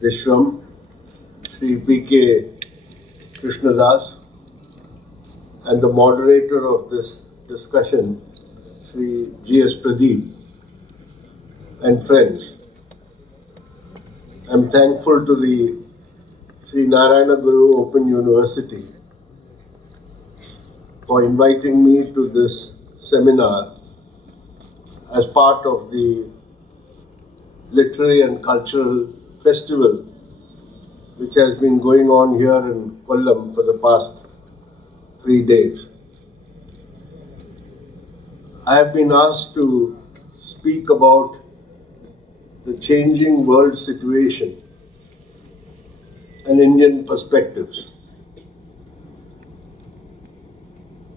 Vishram, Sri P.K. Krishnadas, and the moderator of this discussion, Sri G.S. Pradeep, and friends. I'm thankful to the Sri Narayana Guru Open University for inviting me to this seminar as part of the literary and cultural festival which has been going on here in Kollam for the past 3 days. I have been asked to speak about the changing world situation and Indian perspectives.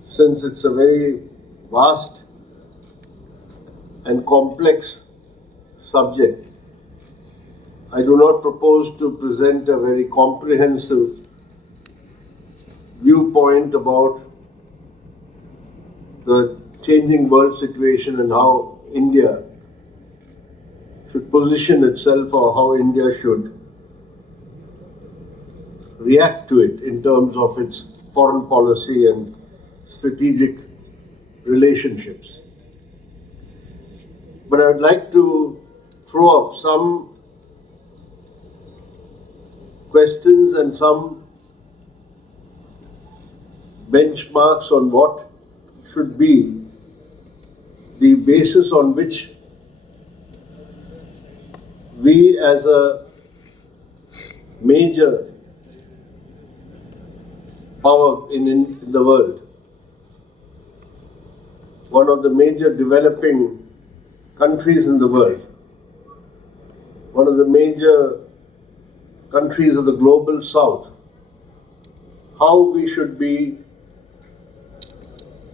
Since it's a very vast and complex subject, I do not propose to present a very comprehensive viewpoint about the changing world situation and how India should position itself or how India should react to it in terms of its foreign policy and strategic relationships. But I would like to throw up some questions and some benchmarks on what should be the basis on which we as a major power in the world, one of the major developing countries in the world, one of the major countries of the global south, how we should be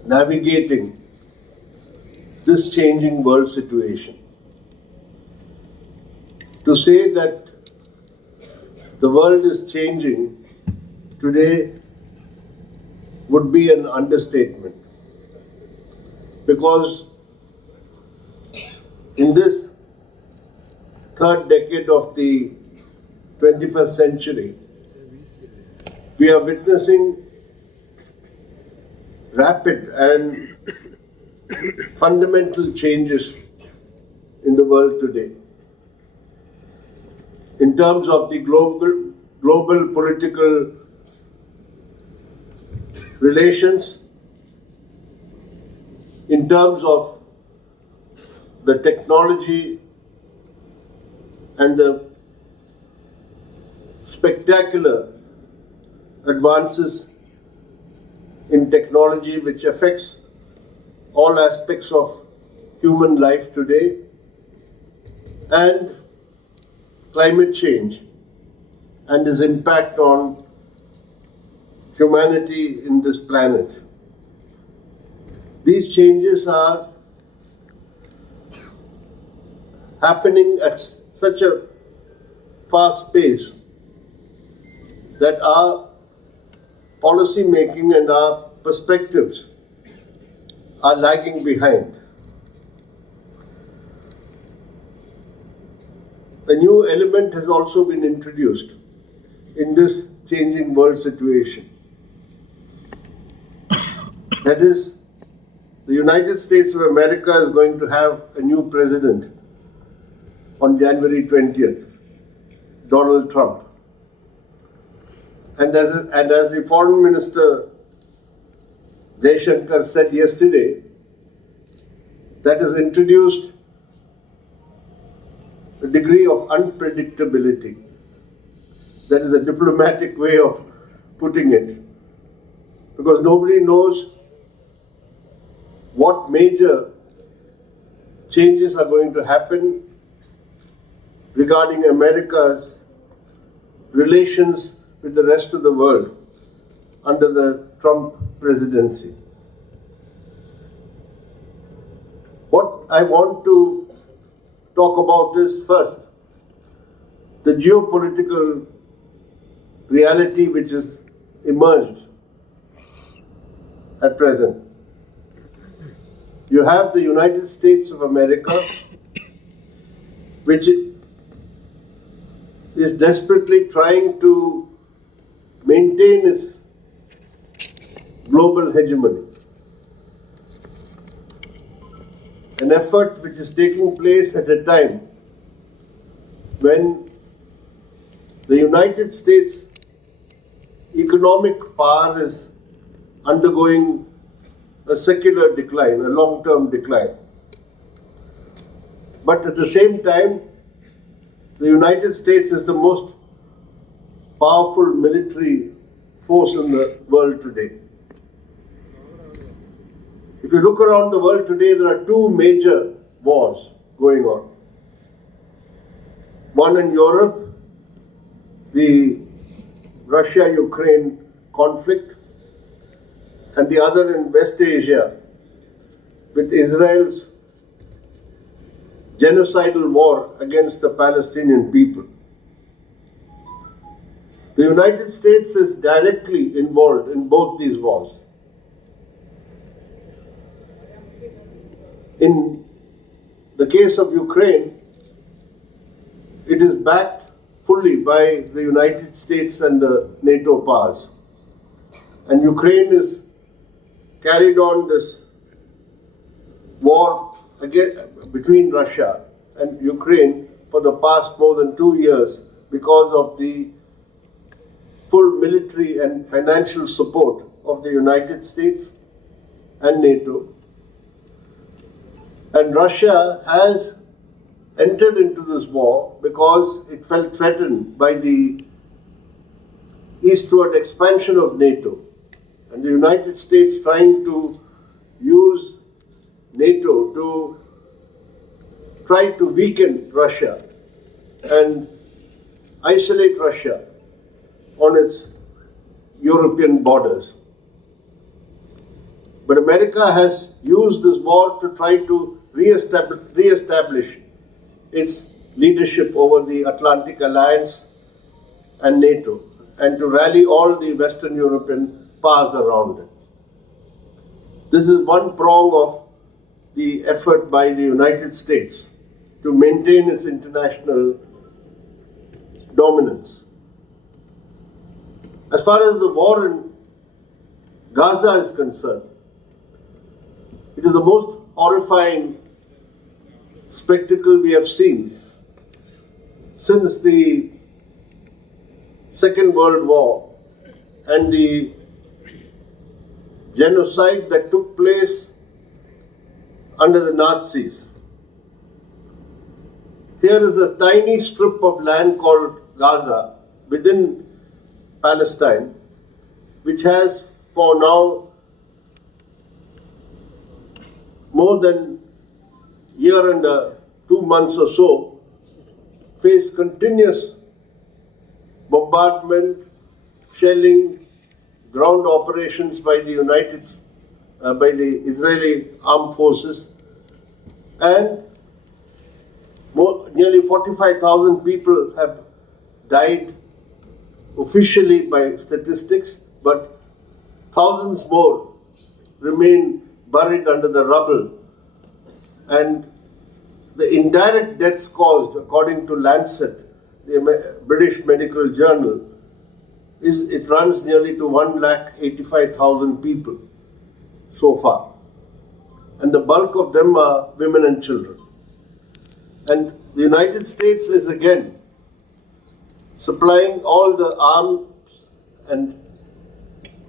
navigating this changing world situation. To say that the world is changing today would be an understatement, because in this third decade of the 21st century, we are witnessing rapid and fundamental changes in the world today. In terms of the global political relations, in terms of the technology and the spectacular advances in technology which affects all aspects of human life today, and climate change and its impact on humanity in this planet. These changes are happening at such a fast pace that our policy making and our perspectives are lagging behind. A new element has also been introduced in this changing world situation. That is, the United States of America is going to have a new president on January 20th, Donald Trump. And as the Foreign Minister Jaishankar said yesterday, that has introduced a degree of unpredictability. That is a diplomatic way of putting it, because nobody knows what major changes are going to happen regarding America's relations with the rest of the world under the Trump presidency. What I want to talk about is, first, the geopolitical reality which has emerged at present. You have the United States of America, which is desperately trying to maintain its global hegemony. An effort which is taking place at a time when the United States economic power is undergoing a secular decline, a long-term decline. But at the same time, the United States is the most powerful military force in the world today. If you look around the world today, there are two major wars going on. One in Europe, the Russia-Ukraine conflict, and the other in West Asia with Israel's genocidal war against the Palestinian people. The United States is directly involved in both these wars. In the case of Ukraine, it is backed fully by the United States and the NATO powers. And Ukraine is carried on this war between Russia and Ukraine for the past more than 2 years because of the full military and financial support of the United States and NATO. And Russia has entered into this war because it felt threatened by the eastward expansion of NATO and the United States trying to use NATO to try to weaken Russia and isolate Russia on its European borders. But America has used this war to try to re-establish its leadership over the Atlantic Alliance and NATO, and to rally all the Western European powers around it. This is one prong of the effort by the United States to maintain its international dominance. As far as the war in Gaza is concerned, it is the most horrifying spectacle we have seen since the Second World War and the genocide that took place under the Nazis. Here is a tiny strip of land called Gaza within Palestine, which has for now more than a year and 2 months or so faced continuous bombardment, shelling, ground operations by the Israeli armed forces, and nearly 45,000 people have died officially by statistics, but thousands more remain buried under the rubble. And the indirect deaths caused, according to Lancet, the British medical journal, it runs nearly to 185,000 people so far. And the bulk of them are women and children. And the United States is again supplying all the arms and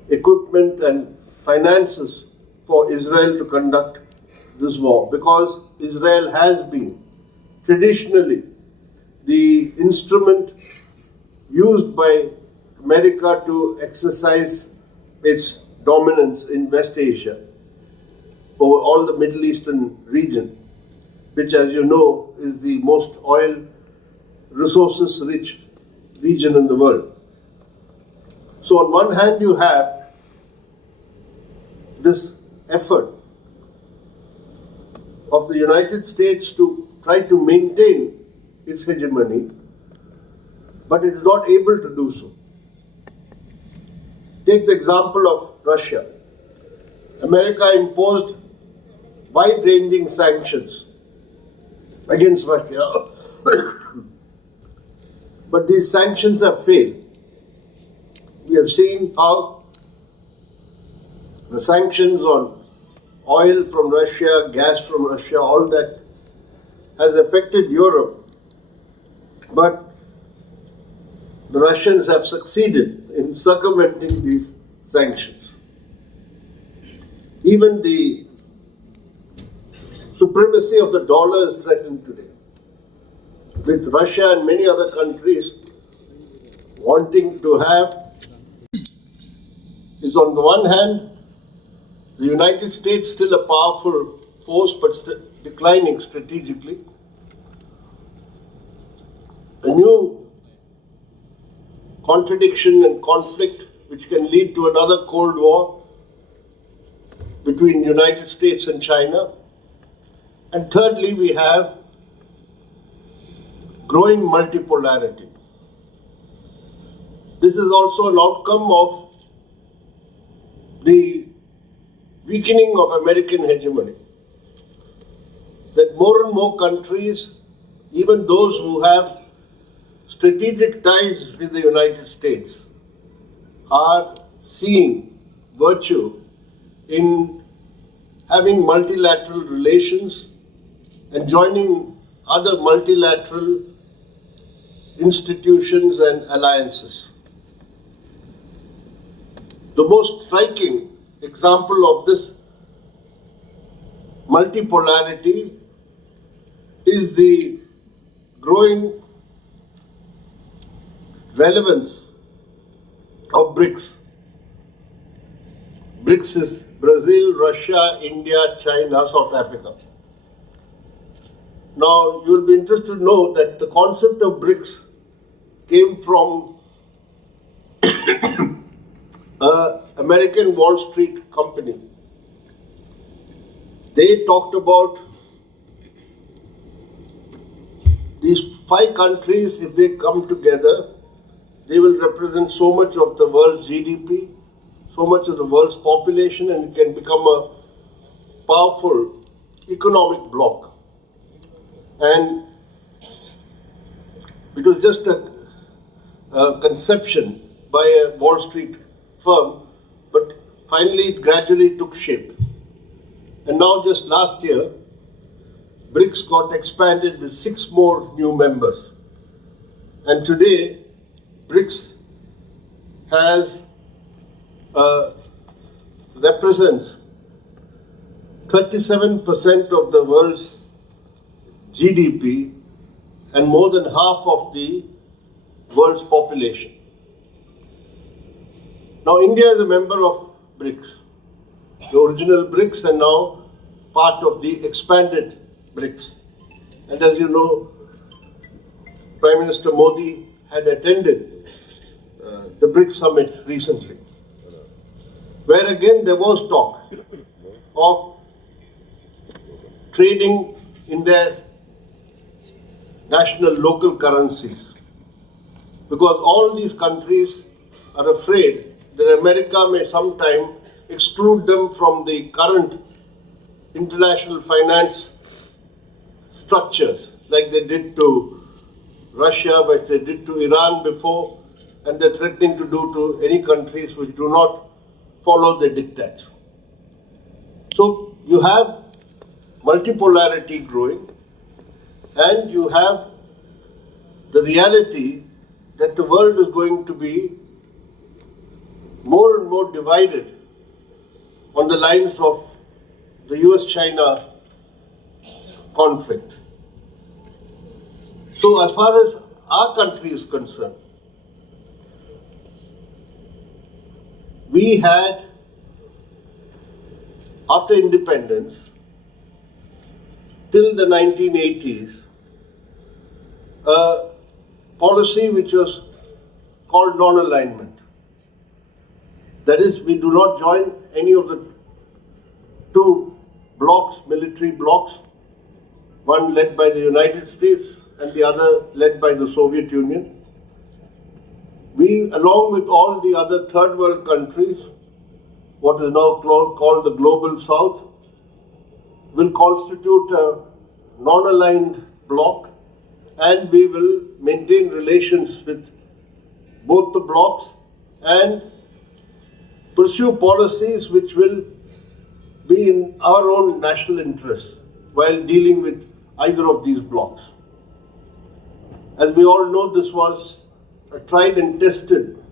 equipment and finances for Israel to conduct this war, because Israel has been traditionally the instrument used by America to exercise its dominance in West Asia over all the Middle Eastern region, which, as you know, is the most oil resources rich region in the world. So on one hand you have this effort of the United States to try to maintain its hegemony, but it is not able to do so. Take the example of Russia. America imposed wide-ranging sanctions against Russia But these sanctions have failed. We have seen how the sanctions on oil from Russia, gas from Russia, all that has affected Europe. But the Russians have succeeded in circumventing these sanctions. Even the supremacy of the dollar is threatened today, with Russia and many other countries wanting to have, is on the one hand, the United States still a powerful force but still declining strategically. A new contradiction and conflict which can lead to another Cold War between United States and China. And thirdly, we have growing multipolarity. This is also an outcome of the weakening of American hegemony. That more and more countries, even those who have strategic ties with the United States, are seeing virtue in having multilateral relations and joining other multilateral institutions and alliances. The most striking example of this multipolarity is the growing relevance of BRICS. BRICS is Brazil, Russia, India, China, South Africa. Now, you'll be interested to know that the concept of BRICS came from an American Wall Street company. They talked about these 5 countries, if they come together, they will represent so much of the world's GDP, so much of the world's population, and it can become a powerful economic bloc. And it was just a conception by a Wall Street firm, but finally it gradually took shape. And now just last year, BRICS got expanded with 6 more new members. And today, BRICS represents 37% of the world's GDP and more than half of the world's population. Now, India is a member of BRICS, the original BRICS, and now part of the expanded BRICS. And as you know, Prime Minister Modi had attended the BRICS summit recently, where again there was talk of trading in their national local currencies, because all these countries are afraid that America may sometime exclude them from the current international finance structures, like they did to Russia, like they did to Iran before, and they're threatening to do to any countries which do not follow their diktats. So you have multipolarity growing, and you have the reality that the world is going to be more and more divided on the lines of the US-China conflict. So as far as our country is concerned, we had, after independence, till the 1980s, a policy which was called non-alignment. That is, we do not join any of the 2 blocs, military blocs, one led by the United States and the other led by the Soviet Union. We, along with all the other third world countries, what is now called the Global South, will constitute a non-aligned bloc, and we will maintain relations with both the blocs and pursue policies which will be in our own national interests while dealing with either of these blocs. As we all know, this was a tried and tested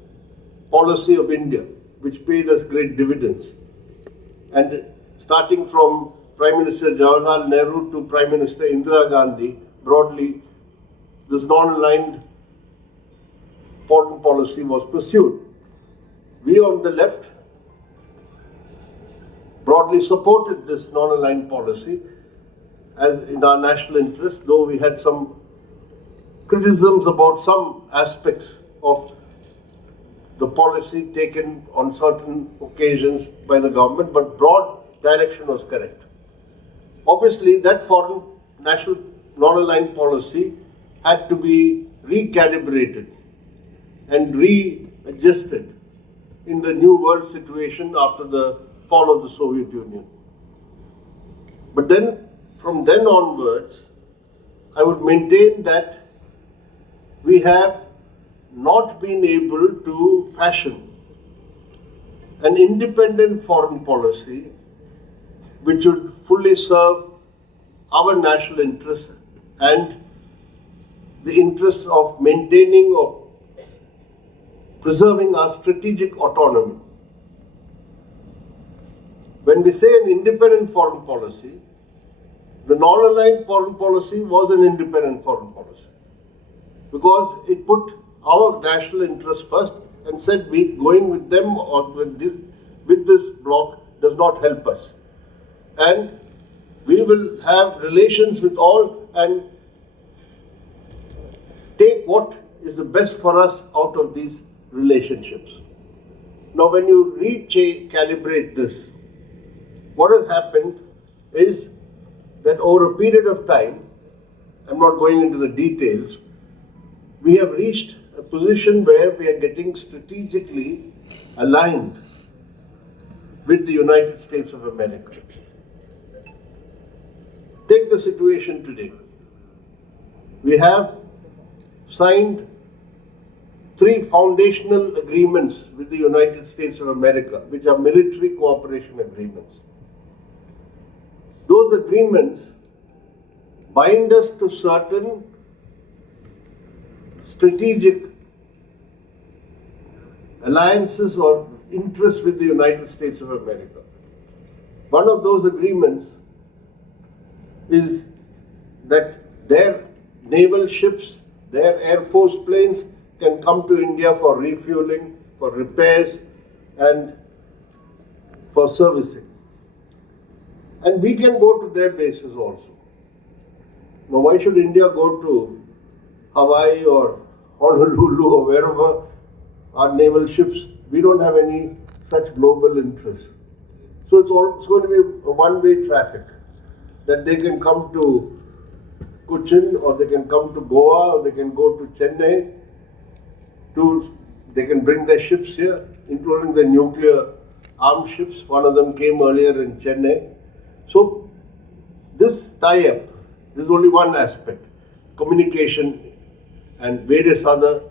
policy of India, which paid us great dividends. And starting from Prime Minister Jawaharlal Nehru to Prime Minister Indira Gandhi, broadly, this non-aligned foreign policy was pursued. We on the left broadly supported this non-aligned policy as in our national interest, though we had some criticisms about some aspects of the policy taken on certain occasions by the government, but broad direction was correct. Obviously, that foreign national non-aligned policy had to be recalibrated and readjusted in the new world situation after the fall of the Soviet Union. But then, from then onwards, I would maintain that we have not been able to fashion an independent foreign policy which would fully serve our national interests and the interests of maintaining or preserving our strategic autonomy. When we say an independent foreign policy, the non-aligned foreign policy was an independent foreign policy because it put our national interests first and said we going with them or with this bloc does not help us. And we will have relations with all and take what is the best for us out of these relationships. Now, when you recalibrate this, what has happened is that over a period of time, I'm not going into the details, we have reached a position where we are getting strategically aligned with the United States of America. Take the situation today. We have signed 3 foundational agreements with the United States of America, which are military cooperation agreements. Those agreements bind us to certain strategic alliances or interests with the United States of America. One of those agreements is that their naval ships, their air force planes can come to India for refueling, for repairs and for servicing. And we can go to their bases also. Now, why should India go to Hawaii or Honolulu or wherever our naval ships? We don't have any such global interests. So it's going to be a one-way traffic, that they can come to Cochin or they can come to Goa or they can go to Chennai. They can bring their ships here, including the nuclear armed ships. One of them came earlier in Chennai. So this tie-up, this is only one aspect. Communication and various other.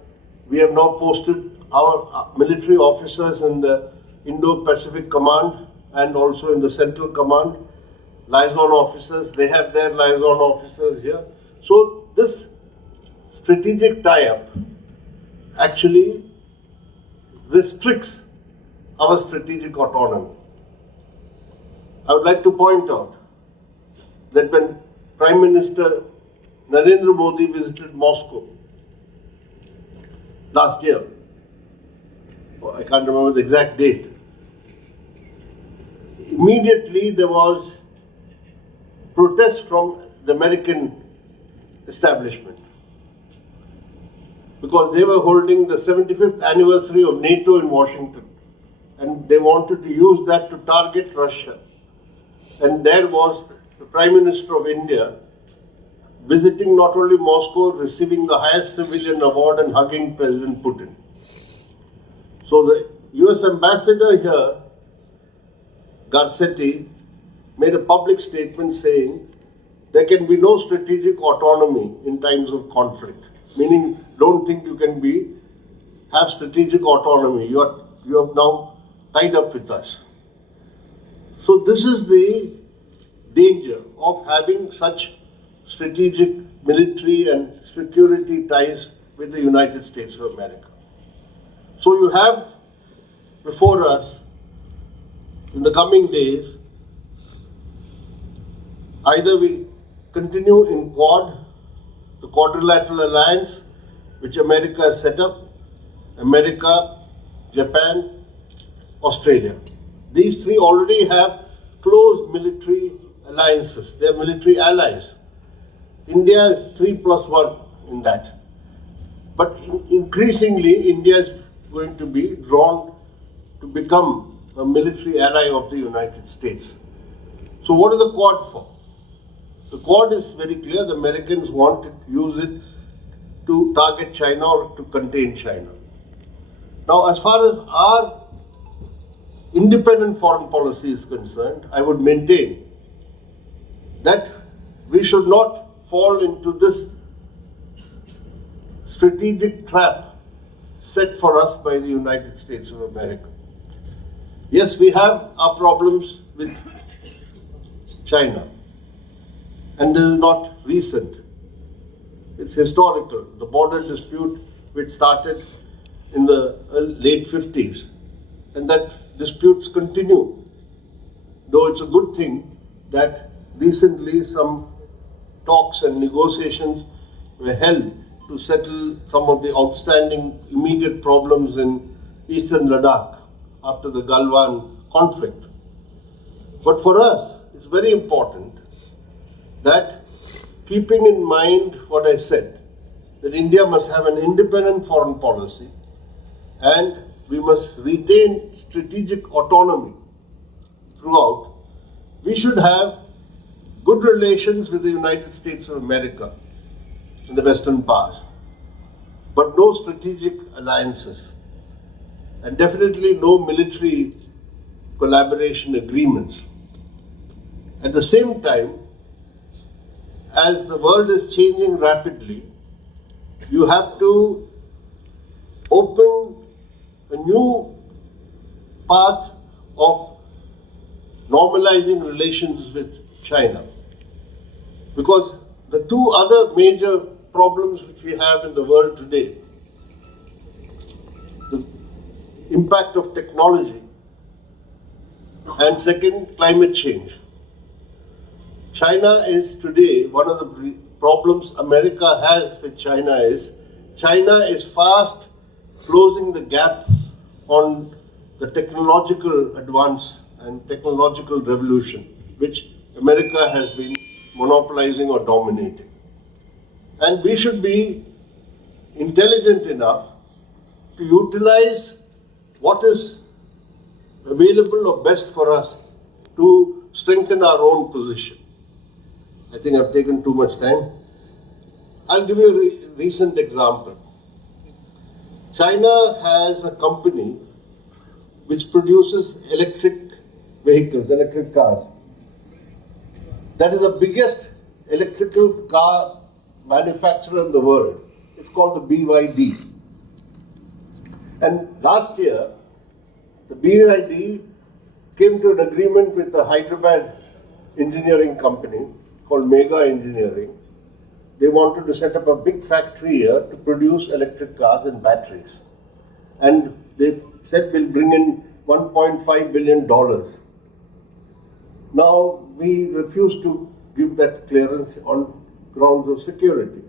We have now posted our military officers in the Indo-Pacific Command and also in the Central Command. Liaison officers, they have their liaison officers here. So this strategic tie-up actually restricts our strategic autonomy. I would like to point out that when Prime Minister Narendra Modi visited Moscow last year, I can't remember the exact date, immediately there was protest from the American establishment because they were holding the 75th anniversary of NATO in Washington and they wanted to use that to target Russia. And there was the Prime Minister of India visiting not only Moscow, receiving the highest civilian award and hugging President Putin. So the US ambassador here, Garcetti, made a public statement saying there can be no strategic autonomy in times of conflict. Meaning, don't think you can have strategic autonomy. You have now tied up with us. So this is the danger of having such strategic military and security ties with the United States of America. So you have before us, in the coming days, either we continue in Quad, the quadrilateral alliance which America has set up, America, Japan, Australia. These three already have close military alliances. They are military allies. India is 3+1 in that. But increasingly, India is going to be drawn to become a military ally of the United States. So what is the Quad for? The Quad is very clear. The Americans want to use it to target China or to contain China. Now, as far as our independent foreign policy is concerned, I would maintain that we should not fall into this strategic trap set for us by the United States of America. Yes, we have our problems with China, and this is not recent. It's historical. The border dispute which started in the late 50s, and that disputes continue. Though it's a good thing that recently some talks and negotiations were held to settle some of the outstanding immediate problems in eastern Ladakh after the Galwan conflict. But for us, it's very important that, keeping in mind what I said, that India must have an independent foreign policy and we must retain strategic autonomy throughout. We should have good relations with the United States of America and the Western powers, but no strategic alliances, and definitely no military collaboration agreements. At the same time, as the world is changing rapidly, you have to open a new path of normalizing relations with China. Because the two other major problems which we have in the world today, the impact of technology, and second, climate change. China is today, one of the problems America has with China is fast closing the gap on the technological advance and technological revolution, which America has been monopolizing or dominating. And we should be intelligent enough to utilize what is available or best for us to strengthen our own position. I think I've taken too much time. I'll give you a recent example. China has a company which produces electric vehicles, electric cars. That is the biggest electrical car manufacturer in the world. It's called the BYD. And last year, the BYD came to an agreement with a Hyderabad engineering company called Mega Engineering. They wanted to set up a big factory here to produce electric cars and batteries. And they said we'll bring in $1.5 billion. Now, we refuse to give that clearance on grounds of security.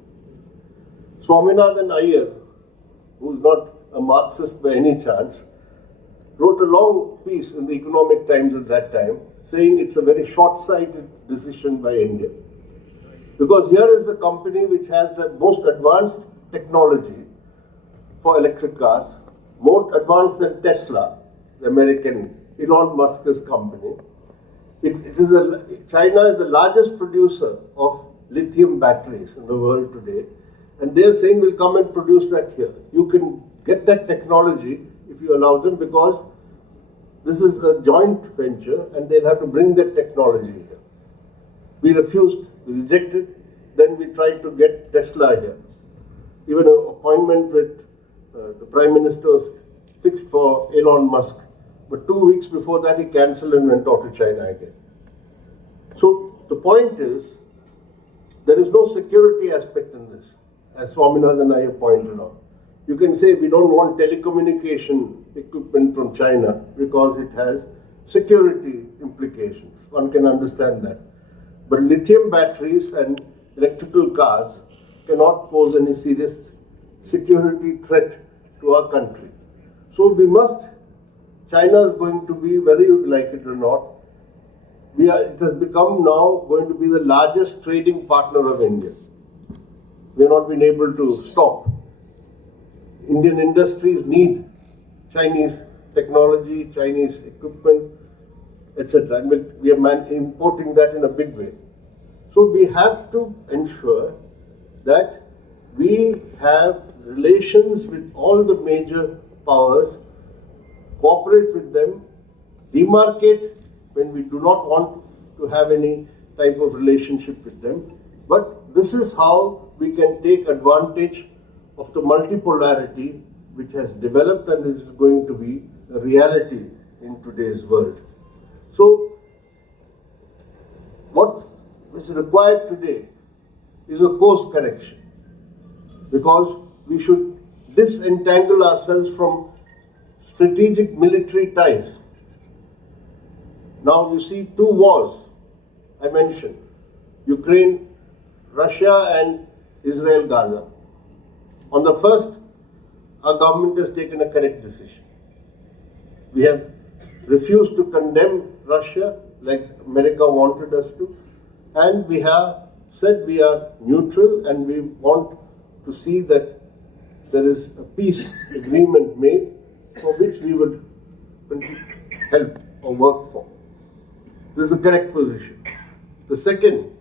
Swaminathan Iyer, who's not a Marxist by any chance, wrote a long piece in the Economic Times at that time saying it's a very short-sighted decision by India. Because here is the company which has the most advanced technology for electric cars, more advanced than Tesla, the American Elon Musk's company. China is the largest producer of lithium batteries in the world today, and they're saying we'll come and produce that here. You can get that technology if you allow them, because this is a joint venture and they'll have to bring that technology here. We refused We rejected. Then we tried to get Tesla here. Even an appointment with the Prime Minister was fixed for Elon Musk. But 2 weeks before that, he cancelled and went out to China again. So the point is, there is no security aspect in this, as Swaminathan and I have pointed out. You can say we don't want telecommunication equipment from China because it has security implications. One can understand that. But lithium batteries and electrical cars cannot pose any serious security threat to our country. So we must, China is going to be, whether you like it or not, it has become now going to be the largest trading partner of India. We have not been able to stop. Indian industries need Chinese technology, Chinese equipment, etc. And we are importing that in a big way. So we have to ensure that we have relations with all the major powers, cooperate with them, demarcate when we do not want to have any type of relationship with them. But this is how we can take advantage of the multipolarity which has developed and is going to be a reality in today's world. So, what is required today is a course correction, because we should disentangle ourselves from strategic military ties. Now you see two wars I mentioned, Ukraine, Russia and Israel, Gaza. On the first, our government has taken a correct decision. We have refused to condemn Russia like America wanted us to, and we have said we are neutral and we want to see that there is a peace agreement made for which we would help or work for. This is the correct position. The second,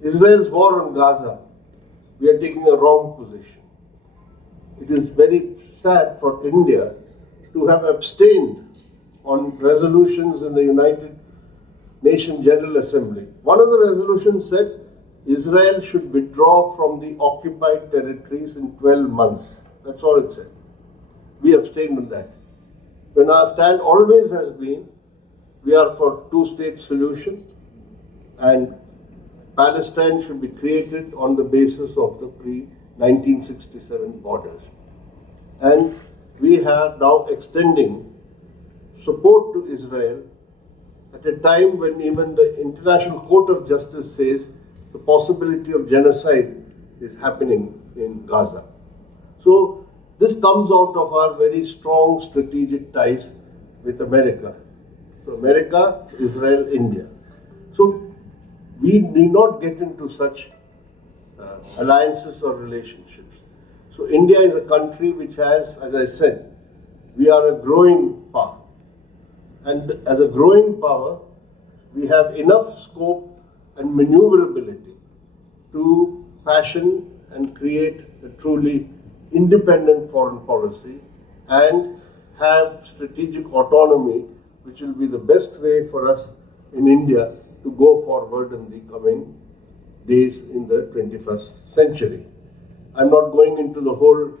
Israel's war on Gaza, we are taking a wrong position. It is very sad for India to have abstained on resolutions in the United Nations General Assembly. One of the resolutions said Israel should withdraw from the occupied territories in 12 months. That's all it said. We abstained on that. When our stand always has been, we are for two-state solution, and Palestine should be created on the basis of the pre-1967 borders. And we are now extending support to Israel at a time when even the International Court of Justice says the possibility of genocide is happening in Gaza. So this comes out of our very strong strategic ties with America. So America, Israel, India. So we need not get into such alliances or relationships. So India is a country which has, as I said, we are a growing power. And as a growing power, we have enough scope and maneuverability to fashion and create a truly independent foreign policy and have strategic autonomy, which will be the best way for us in India to go forward in the coming days in the 21st century. I'm not going into the whole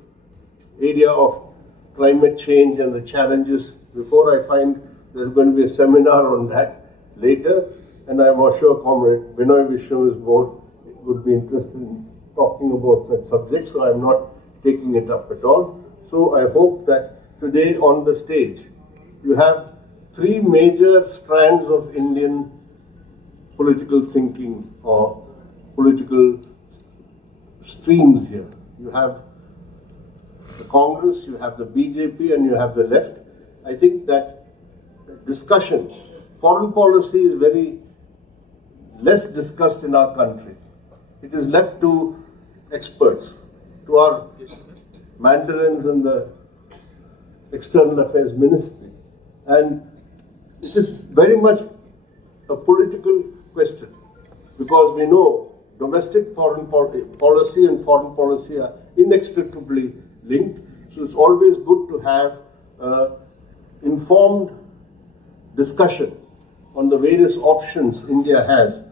area of climate change and the challenges before. I find there's going to be a seminar on that later, and I'm sure Comrade Binoy Vishnu would be interested in talking about such subjects, so I'm not taking it up at all. So I hope that today on the stage you have three major strands of Indian political thinking or political streams here. You have the Congress, you have the BJP, and you have the left. I think that discussion, foreign policy is very less discussed in our country. It is left to experts, to our mandarins in the External Affairs Ministry. And it is very much a political question, because we know domestic foreign policy and foreign policy are inextricably linked. So it's always good to have informed discussion on the various options India has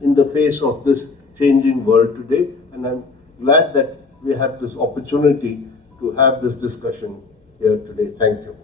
in the face of this changing world today. And I'm glad that we have this opportunity to have this discussion here today. Thank you.